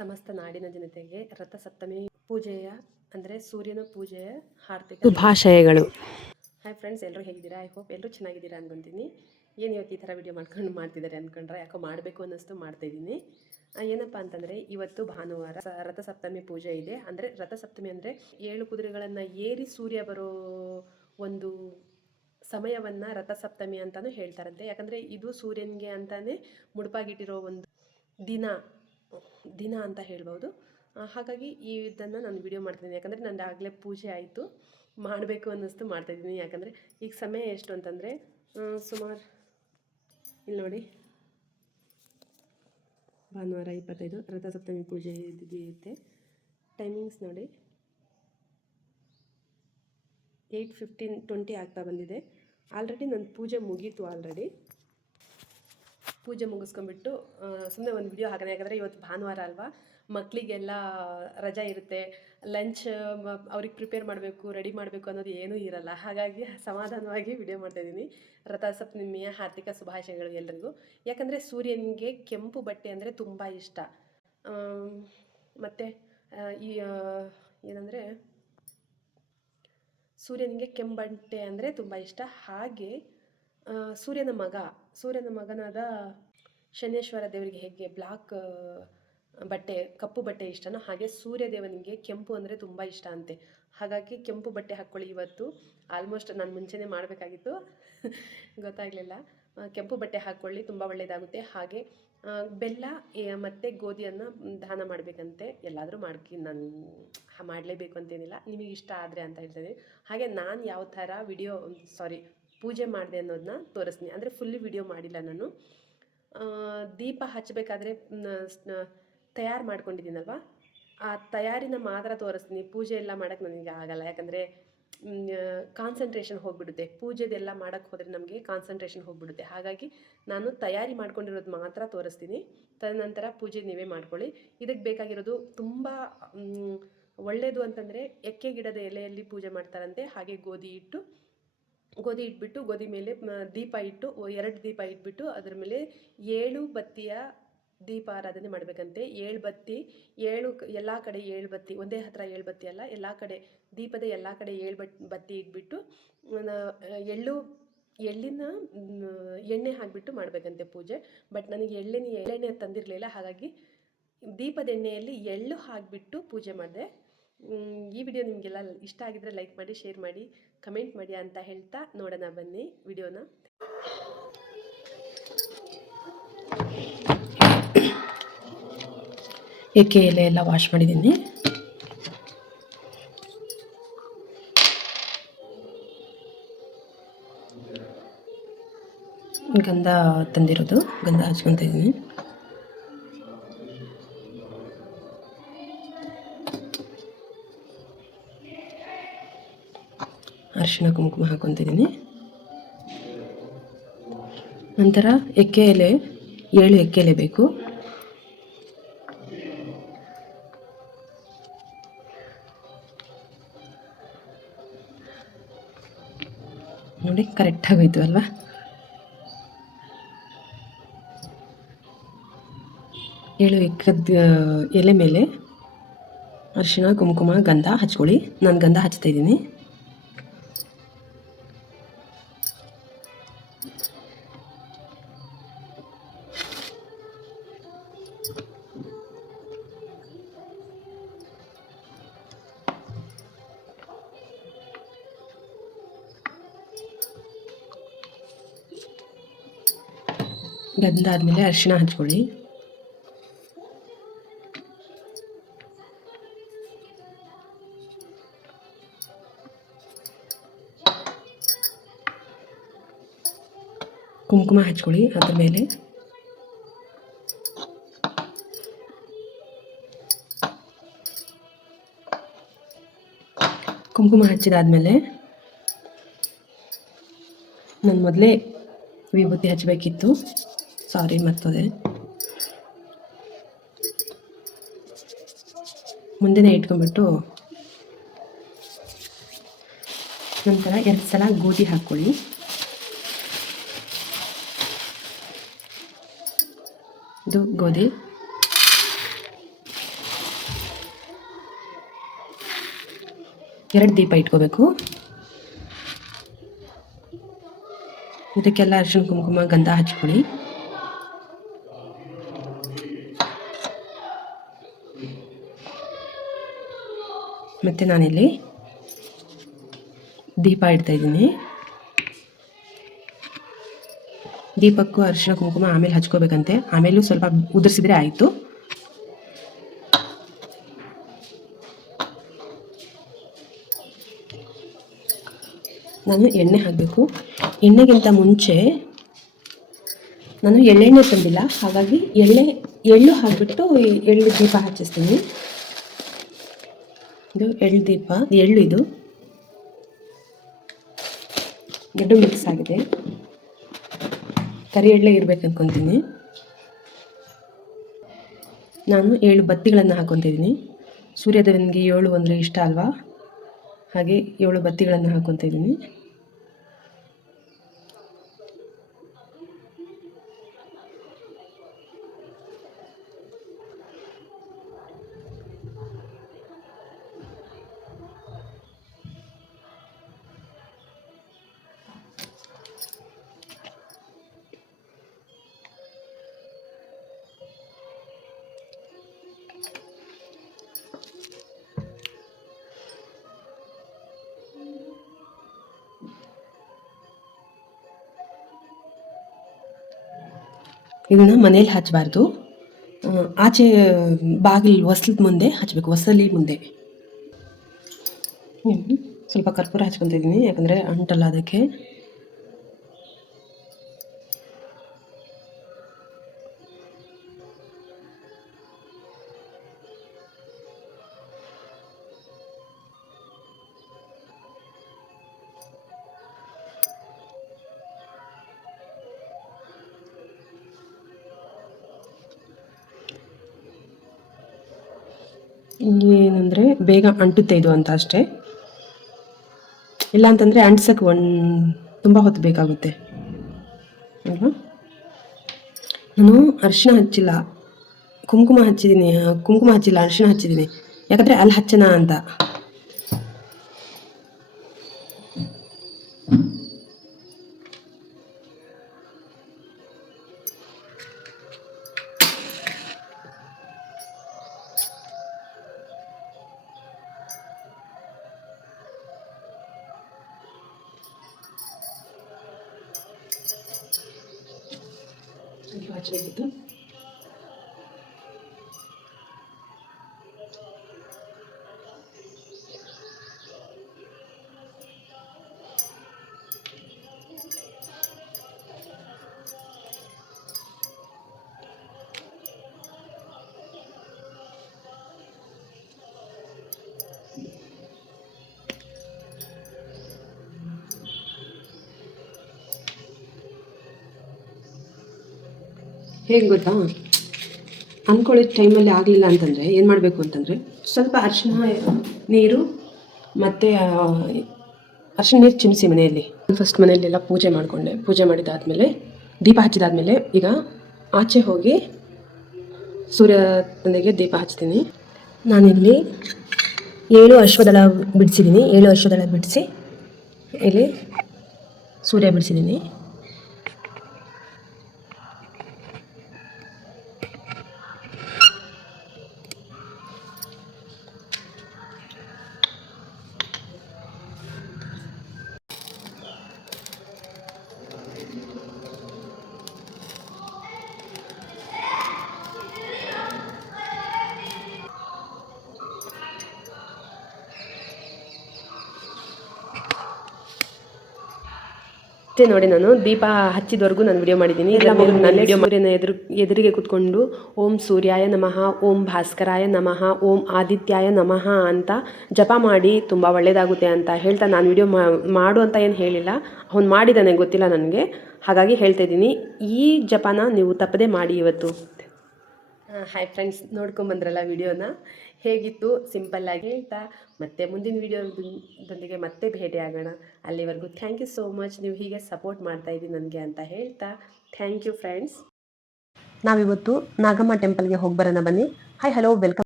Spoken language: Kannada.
ಸಮಸ್ತ ನಾಡಿನ ಜನತೆಗೆ ರಥಸಪ್ತಮಿ ಪೂಜೆಯ ಅಂದರೆ ಸೂರ್ಯನ ಪೂಜೆಯ ಹಾರ್ದಿಕ ಶುಭಾಶಯಗಳು. ಹಾಯ್ ಫ್ರೆಂಡ್ಸ್, ಎಲ್ಲರೂ ಹೇಗಿದ್ದೀರಾ? ಐ ಹೋಪ್ ಎಲ್ಲರೂ ಚೆನ್ನಾಗಿದ್ದೀರಾ ಅನ್ಕೊತೀನಿ. ಏನು ಇವತ್ತು ಈ ಥರ ವಿಡಿಯೋ ಮಾಡ್ತಿದ್ದಾರೆ ಅಂದ್ಕೊಂಡ್ರೆ ಯಾಕೋ ಮಾಡಬೇಕು ಅನ್ನಿಸ್ತು ಮಾಡ್ತಾಯಿದ್ದೀನಿ. ಏನಪ್ಪ ಅಂತಂದರೆ ಇವತ್ತು ಭಾನುವಾರ ರಥಸಪ್ತಮಿ ಪೂಜೆ ಇದೆ. ಅಂದರೆ ರಥಸಪ್ತಮಿ ಅಂದರೆ 7 ಕುದುರೆಗಳನ್ನು ಏರಿ ಸೂರ್ಯ ಬರೋ ಒಂದು ಸಮಯವನ್ನು ರಥಸಪ್ತಮಿ ಅಂತಲೂ ಹೇಳ್ತಾರಂತೆ. ಯಾಕಂದರೆ ಇದು ಸೂರ್ಯನಿಗೆ ಅಂತಲೇ ಮುಡುಪಾಗಿಟ್ಟಿರೋ ಒಂದು ದಿನ ಅಂತ ಹೇಳ್ಬೋದು. ಹಾಗಾಗಿ ಇದನ್ನು ನಾನು ವಿಡಿಯೋ ಮಾಡ್ತಿದ್ದೀನಿ. ಯಾಕಂದರೆ ನಂದು ಆಗಲೇ ಪೂಜೆ ಆಯಿತು, ಮಾಡಬೇಕು ಅನ್ನಿಸ್ತು ಮಾಡ್ತಾಯಿದ್ದೀನಿ. ಯಾಕಂದರೆ ಈಗ ಸಮಯ ಎಷ್ಟು ಅಂತಂದರೆ ಸುಮಾರು ಇಲ್ಲಿ ನೋಡಿ, ಭಾನುವಾರ 25 ರಥಸಪ್ತಮಿ ಪೂಜೆ ಇರುತ್ತೆ. ಟೈಮಿಂಗ್ಸ್ ನೋಡಿ 8:20 ಆಗ್ತಾ ಬಂದಿದೆ. ಆಲ್ರೆಡಿ ನನ್ನ ಪೂಜೆ ಮುಗೀತು. ಪೂಜೆ ಮುಗಿಸ್ಕೊಂಡ್ಬಿಟ್ಟು ಸುಮ್ಮನೆ ಒಂದು ವಿಡಿಯೋ ಹಾಕೋಣ. ಯಾಕಂದರೆ ಇವತ್ತು ಭಾನುವಾರ ಅಲ್ವಾ, ಮಕ್ಕಳಿಗೆಲ್ಲ ರಜಾ ಇರುತ್ತೆ, ಲಂಚ್ ಅವ್ರಿಗೆ ಪ್ರಿಪೇರ್ ಮಾಡಬೇಕು, ರೆಡಿ ಮಾಡಬೇಕು ಅನ್ನೋದು ಏನೂ ಇರಲ್ಲ. ಹಾಗಾಗಿ ಸಮಾಧಾನವಾಗಿ ವಿಡಿಯೋ ಮಾಡ್ತಾಯಿದ್ದೀನಿ. ರಥಸಪ್ತಮಿಯ ಹಾರ್ದಿಕ ಶುಭಾಶಯಗಳು ಎಲ್ಲರಿಗೂ. ಯಾಕಂದರೆ ಸೂರ್ಯನಿಗೆ ಕೆಂಪು ಬಟ್ಟೆ ಅಂದರೆ ತುಂಬ ಇಷ್ಟ. ಮತ್ತು ಏನಂದರೆ ಸೂರ್ಯನಿಗೆ ಕೆಂಪು ಬಟ್ಟೆ ಅಂದರೆ ತುಂಬ ಇಷ್ಟ. ಹಾಗೆ ಸೂರ್ಯನ ಮಗನಾದ ಶನೇಶ್ವರ ದೇವರಿಗೆ ಹೇಗೆ ಬ್ಲಾಕ್ ಬಟ್ಟೆ, ಕಪ್ಪು ಬಟ್ಟೆ ಇಷ್ಟನೋ, ಹಾಗೆ ಸೂರ್ಯ ದೇವನಿಗೆ ಕೆಂಪು ಅಂದರೆ ತುಂಬ ಇಷ್ಟ ಅಂತೆ. ಹಾಗಾಗಿ ಕೆಂಪು ಬಟ್ಟೆ ಹಾಕ್ಕೊಳ್ಳಿ ಇವತ್ತು. ಆಲ್ಮೋಸ್ಟ್ ನಾನು ಮುಂಚೆನೇ ಮಾಡಬೇಕಾಗಿತ್ತು, ಗೊತ್ತಾಗಲಿಲ್ಲ. ಕೆಂಪು ಬಟ್ಟೆ ಹಾಕ್ಕೊಳ್ಳಿ, ತುಂಬ ಒಳ್ಳೆಯದಾಗುತ್ತೆ. ಹಾಗೆ ಬೆಲ್ಲ ಮತ್ತು ಗೋಧಿಯನ್ನು ದಾನ ಮಾಡಬೇಕಂತೆ. ಎಲ್ಲಾದರೂ ನಾನು ಮಾಡಲೇಬೇಕು ಅಂತೇನಿಲ್ಲ, ನಿಮಗೆ ಇಷ್ಟ ಆದರೆ ಅಂತ ಹೇಳ್ತೀನಿ. ಹಾಗೆ ನಾನು ಯಾವ ಥರ ಪೂಜೆ ಮಾಡಿದೆ ಅನ್ನೋದನ್ನ ತೋರಿಸ್ತೀನಿ. ಅಂದರೆ ಫುಲ್ಲಿ ವಿಡಿಯೋ ಮಾಡಿಲ್ಲ ನಾನು. ದೀಪ ಹಚ್ಚಬೇಕಾದ್ರೆ ತಯಾರು ಮಾಡ್ಕೊಂಡಿದ್ದೀನಲ್ವ, ಆ ತಯಾರಿನ ಮಾತ್ರ ತೋರಿಸ್ತೀನಿ. ಪೂಜೆ ಎಲ್ಲ ಮಾಡೋಕ್ಕೆ ನನಗೆ ಆಗಲ್ಲ. ಯಾಕಂದರೆ ಕಾನ್ಸಂಟ್ರೇಷನ್ ಹೋಗಿಬಿಡುತ್ತೆ. ಪೂಜೆದೆಲ್ಲ ಮಾಡೋಕ್ಕೆ ಹೋದರೆ ನಮಗೆ ಕಾನ್ಸಂಟ್ರೇಷನ್ ಹೋಗಿಬಿಡುತ್ತೆ. ಹಾಗಾಗಿ ನಾನು ತಯಾರಿ ಮಾಡ್ಕೊಂಡಿರೋದು ಮಾತ್ರ ತೋರಿಸ್ತೀನಿ. ತದನಂತರ ಪೂಜೆ ನೀವೇ ಮಾಡ್ಕೊಳ್ಳಿ. ಇದಕ್ಕೆ ಬೇಕಾಗಿರೋದು ತುಂಬ ಒಳ್ಳೆಯದು ಅಂತಂದರೆ ಎಕ್ಕೆ ಗಿಡದ ಎಲೆಯಲ್ಲಿ ಪೂಜೆ ಮಾಡ್ತಾರಂತೆ. ಹಾಗೆ ಗೋಧಿ ಇಟ್ಬಿಟ್ಟು ಗೋಧಿ ಮೇಲೆ ದೀಪ ಇಟ್ಟು 2 ದೀಪ ಇಟ್ಬಿಟ್ಟು ಅದರ ಮೇಲೆ 7 ಬತ್ತಿಯ ದೀಪಾರಾಧನೆ ಮಾಡಬೇಕಂತೆ. 7 ಬತ್ತಿ, 7 ಎಲ್ಲ ಕಡೆ 7 ಬತ್ತಿ, ಒಂದೇ ಹತ್ರ 7 ಬತ್ತಿ ಅಲ್ಲ, ಎಲ್ಲ ಕಡೆ ದೀಪದ ಎಲ್ಲ ಕಡೆ 7 ಬತ್ತಿ ಇಟ್ಬಿಟ್ಟು ಎಳ್ಳಿನ ಎಣ್ಣೆ ಹಾಕಿಬಿಟ್ಟು ಮಾಡಬೇಕಂತೆ ಪೂಜೆ. ಬಟ್ ನನಗೆ ಎಳ್ಳೆಣ್ಣೆ ತಂದಿರಲಿಲ್ಲ, ಹಾಗಾಗಿ ದೀಪದ ಎಣ್ಣೆಯಲ್ಲಿ ಎಳ್ಳು ಹಾಕಿಬಿಟ್ಟು ಪೂಜೆ ಮಾಡಿದೆ. ಈ ವಿಡಿಯೋ ನಿಮಗೆಲ್ಲ ಇಷ್ಟ ಆಗಿದ್ರೆ ಲೈಕ್ ಮಾಡಿ, ಶೇರ್ ಮಾಡಿ, ಕಮೆಂಟ್ ಮಾಡಿ ಅಂತ ಹೇಳ್ತಾ ನೋಡೋಣ ಬನ್ನಿ ವಿಡಿಯೋನ. ಎಕ್ಕೆ ಎಲೆ ಎಲ್ಲ ವಾಶ್ ಮಾಡಿದ್ದೀನಿ. ಗಂಧ ತಂದಿರೋದು, ಗಂಧ ಹಚ್ಕೊತಾ ಇದ್ದೀನಿ. ಅರಿಶಿಣ ಕುಂಕುಮ ಹಾಕೊತಿದ್ದೀನಿ. ನಂತರ 7 ಎಕ್ಕೆ ಎಲೆ ಬೇಕು. ನೋಡಿ, ಕರೆಕ್ಟಾಗಿ ಹೋಯ್ತು ಅಲ್ವಾ? ಎಕ್ಕದ ಎಲೆ ಮೇಲೆ ಅರಿಶಿಣ ಕುಂಕುಮ ಗಂಧ ಹಚ್ಕೊಳ್ಳಿ. ನಾನು ಗಂಧ ಹಚ್ತಾ ಇದ್ದೀನಿ. ಗಂಧ ಆದಮೇಲೆ ಅರಿಶಿಣ ಹಚ್ಕೊಳ್ಳಿ. ಕುಂಕುಮ ಹಚ್ಕೊಳ್ಳಿ. ಅದ್ರ ಮೇಲೆ ಕುಂಕುಮ ಹಚ್ಚಿದಾದ್ಮೇಲೆ ನಾನು ಮೊದಲೇ ವಿಭೂತಿ ಹಚ್ಚಬೇಕಿತ್ತು, ಮರ್ತದೆ. ಮುಂದೆನೇ ಇಟ್ಕೊಂಡ್ಬಿಟ್ಟು ನಂತರ 2 ಸಲ ಗೋಧಿ ಹಾಕ್ಕೊಳ್ಳಿ. ಇದು ಗೋಧಿ. 2 ದೀಪ ಇಟ್ಕೋಬೇಕು. ಇದಕ್ಕೆಲ್ಲ ಅರಿಶಿಣ ಕುಂಕುಮ ಗಂಧ ಹಚ್ಕೊಳ್ಳಿ. ಮತ್ತು ನಾನಿಲ್ಲಿ ದೀಪ ಇಡ್ತಾ ಇದ್ದೀನಿ. ದೀಪಕ್ಕೂ ಅರಿಶಿಣ ಕುಂಕುಮ ಆಮೇಲೆ ಹಚ್ಕೋಬೇಕಂತೆ, ಆಮೇಲೂ ಸ್ವಲ್ಪ ಉದುರಿಸಿದ್ರೆ ಆಯಿತು. ನಾನು ಎಣ್ಣೆ ಹಾಕಬೇಕು. ಎಣ್ಣೆಗಿಂತ ಮುಂಚೆ ನಾನು ಎಳ್ಳೆಣ್ಣೆ ತಂದಿಲ್ಲ, ಹಾಗಾಗಿ ಎಳ್ಳು ಹಾಕಿಬಿಟ್ಟು ಎಳ್ಳು ದೀಪ ಹಚ್ಚಿಸ್ತೀನಿ. ಇದು ಎಳ್ಳು ದೀಪ, ಎಳ್ಳು ಇದು ಎರಡು ಮಿಕ್ಸ್ ಆಗಿದೆ. ಕರಿ ಎಳ್ಳೆ ಇರಬೇಕು ಅಂದ್ಕೊತೀನಿ. ನಾನು 7 ಬತ್ತಿಗಳನ್ನು ಹಾಕ್ಕೊತಿದ್ದೀನಿ. ಸೂರ್ಯದೇವನಿಗೆ 7 ಅಂದರೆ ಇಷ್ಟ ಅಲ್ವಾ, ಹಾಗೆ 7 ಬತ್ತಿಗಳನ್ನು ಹಾಕ್ಕೊತಾ ಇದ್ದೀನಿ. ಇದನ್ನು ಮನೇಲಿ ಹಚ್ಚಬಾರ್ದು, ಆಚೆ ಬಾಗಿಲು ಹೊಸ್ಲದ ಮುಂದೆ ಹಚ್ಚಬೇಕು, ಹೊಸಲಿ ಮುಂದೆ. ಸ್ವಲ್ಪ ಕರ್ಪೂರ ಹಚ್ಕೊತಾ ಇದ್ದೀನಿ, ಯಾಕಂದರೆ ಅಂಟಲ್ಲ ಅದಕ್ಕೆ. ಏನಂದರೆ ಬೇಗ ಅಂಟುತ್ತೆ ಇದು ಅಂತ ಅಷ್ಟೇ, ಇಲ್ಲ ಅಂತಂದರೆ ಅಂಟ್ಸೋಕ್ಕೆ ತುಂಬ ಹೊತ್ತು ಬೇಕಾಗುತ್ತೆ ಅಲ್ವಾ. ನಾನು ಅರಿಶಿಣ ಹಚ್ಚಿಲ್ಲ, ಕುಂಕುಮ ಹಚ್ಚಿಲ್ಲ, ಅರಿಶಿಣ ಹಚ್ಚಿದ್ದೀನಿ, ಯಾಕಂದರೆ ಅಲ್ಲಿ ಹಚ್ಚೋಣ ಅಂತ. ಹಚ್ಚಬೇಕಿತ್ತು. ಹೇಗೆ ಗೊತ್ತಾ, ಅಂದ್ಕೊಳ್ಳಿದ ಟೈಮಲ್ಲಿ ಆಗಲಿಲ್ಲ ಅಂತಂದರೆ ಏನು ಮಾಡಬೇಕು ಅಂತಂದರೆ, ಸ್ವಲ್ಪ ಅರಿಶಿಣ ನೀರು ಮತ್ತು ಅರಿಶಿಣ ನೀರು ಚಿಮಿಸಿ ಮನೆಯಲ್ಲಿ. ಫಸ್ಟ್ ಮನೆಯಲ್ಲೆಲ್ಲ ಪೂಜೆ ಮಾಡಿಕೊಂಡೆ. ಪೂಜೆ ಮಾಡಿದಾದಮೇಲೆ ದೀಪ ಹಚ್ಚಿದಾದಮೇಲೆ ಈಗ ಆಚೆ ಹೋಗಿ ಸೂರ್ಯ ತಂದೆಗೆ ದೀಪ ಹಚ್ತೀನಿ. ನಾನಿಲ್ಲಿ 7 ಅಶ್ವದಳ ಬಿಡಿಸಿದ್ದೀನಿ. 7 ಅಶ್ವದಳ ಬಿಡಿಸಿ ಇಲ್ಲಿ ಸೂರ್ಯ ಬಿಡಿಸಿದ್ದೀನಿ. ನೋಡಿ, ನಾನು ದೀಪ ಹಚ್ಚಿದವರೆಗೂ ನಾನು ವಿಡಿಯೋ ಮಾಡಿದ್ದೀನಿ. ಸೂರ್ಯನ ಎದುರಿಗೆ ಕೂತ್ಕೊಂಡು ಓಂ ಸೂರ್ಯಾಯ ನಮಃ, ಓಂ ಭಾಸ್ಕರಾಯ ನಮಃ, ಓಂ ಆದಿತ್ಯಾಯ ನಮಃ ಅಂತ ಜಪ ಮಾಡಿ ತುಂಬ ಒಳ್ಳೆಯದಾಗುತ್ತೆ ಅಂತ ಹೇಳ್ತಾ ನಾನು ವಿಡಿಯೋ ಮಾಡು ಅಂತ ಏನು ಹೇಳಿಲ್ಲ, ಅವ್ನು ಮಾಡಿದ್ದಾನೆ ಗೊತ್ತಿಲ್ಲ ನನಗೆ, ಹಾಗಾಗಿ ಹೇಳ್ತಾ ಇದ್ದೀನಿ. ಈ ಜಪನ ನೀವು ತಪ್ಪದೆ ಮಾಡಿ ಇವತ್ತು. ಹಾಯ್ ಫ್ರೆಂಡ್ಸ್, ನೋಡ್ಕೊಂಬಂದ್ರಲ್ಲ ವಿಡಿಯೋನ, ಹೇಗಿತ್ತು ಸಿಂಪಲ್ಲಾಗಿ ಹೇಳ್ತಾ ಮತ್ತೆ ಮುಂದಿನ ವಿಡಿಯೋದೊಂದಿಗೆ ಮತ್ತೆ ಭೇಟಿ ಆಗೋಣ. ಅಲ್ಲಿವರೆಗೂ ಥ್ಯಾಂಕ್ ಯು ಸೋ ಮಚ್, ನೀವು ಹೀಗೆ ಸಪೋರ್ಟ್ ಮಾಡ್ತಾಯಿದ್ದೀನಿ ನನಗೆ ಅಂತ ಹೇಳ್ತಾ ಥ್ಯಾಂಕ್ ಯು ಫ್ರೆಂಡ್ಸ್. ನಾವಿವತ್ತು ನಾಗಮ್ಮ ಟೆಂಪಲ್ಗೆ ಹೋಗಿ ಬರೋಣ ಬನ್ನಿ. Hi hello welcome.